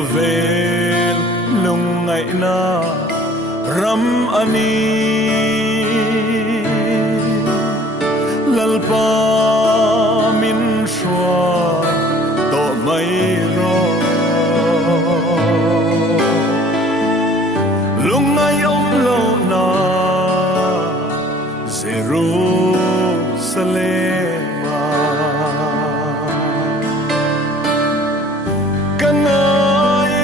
khovel lung ngai na ram ani lalpa min shwa to mai ro lung ngai lo na Jerusalem kangai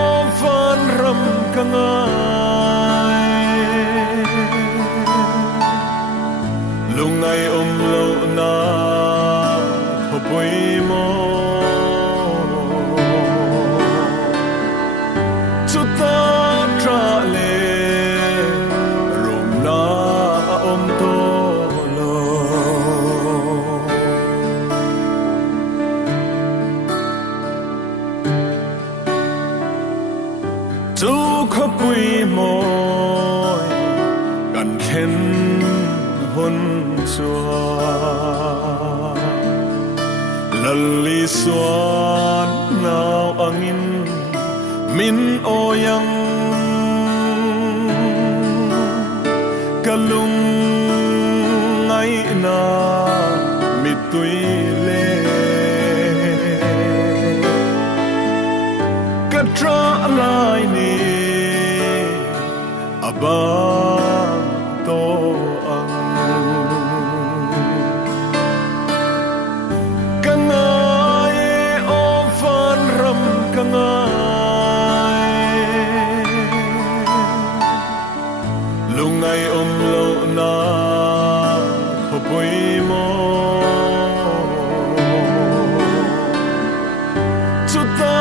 ofan ram kangai lungai lo na khopoi mo chuta tra le rom na to lo chu khopoi moกันเข็นหุนชัวลลิสวนนาวอังินมินโอยังกะลุงไงนามิตุยเลกะทราลายนีอบาโตอังกังไงโอฟันรำกังไงลุงไงโลนาขบุยโมจุดตา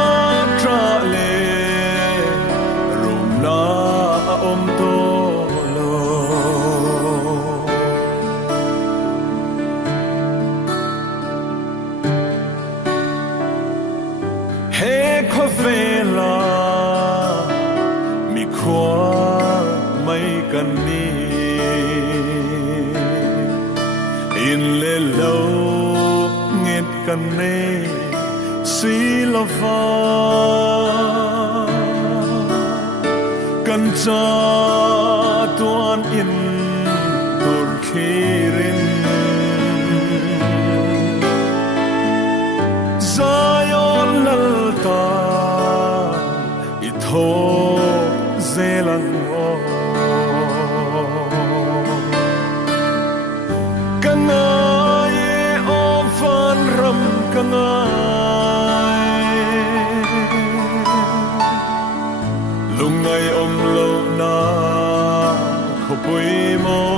ทราเลรุมนาโตVela mi khwa mai kan ni in le lo nget kan ne si la fa kan cha tuan in tur khirin Zion lalta ho zelang o kanai o fan ram kanai lungai lo na khopui mo